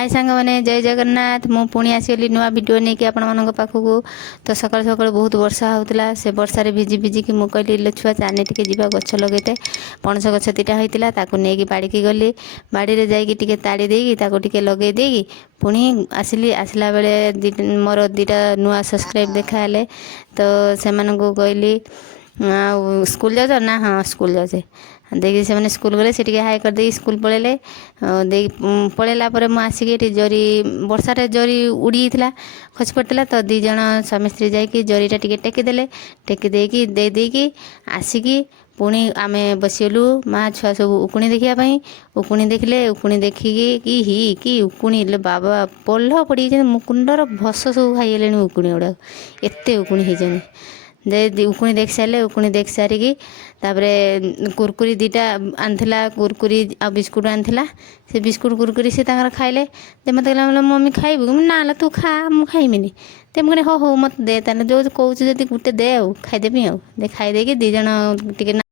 हाय सांग मैंने जय जगन्नाथ मु पुणी आसगली नुआ वीडियो नहीं कि आपण मानक पाखकू तो सकाल सकाल बहुत वर्षा होता से वर्षार भिजी भिजिकी मु कहली छुआ चाने टिके जीवा गछ लगेते पणस गछ दीटा होता ताकू नहीं बाड़ी गली बाड़ी जाकि टिके ताड़ी देकी ताकू टिके लगे देकी पुणी आसली आसला बेले मोर दीटा नुआ सब्सक्राइब देखाले तो से कहली स्कूल जाओ ना हाँ स्कूल जाऊे देखिए से स्कूल गले से हाई कर दे स्कूल पलैले पलैला मुझे जरी वर्षा जरी उड़ी था खसी पड़ता तो दीज स्वामी स्त्री जाकि जरीटा टिके टेकिदेले टेकिदेकी देदेकी आसिकी पुणी आम बसीगलु माँ छुआ सब उकुणी देखापी उकुणी देखले उकुणी देखिकी कि हि कि उकुणी बाबा पल्ह पड़ मुकुंडर भस सब खाईगले उकुणी गुड़ा एत उकुणी होती दे उकुणी देख सारे उकुणी देख सारिकी तापरे कुरकुरी दीटा आनथिला कुरकुरी आ बिस्कुट आनथिला से बिस्कुट कुरकुरी से खाइले दे मत कहला मम्मी खाइबू ना तू खा मु खाइमिनी ते मुझे हो मत दे ताले जो कहूँ जदि गोटे दे खाईदेवी दे खाईदेकी दीज टिके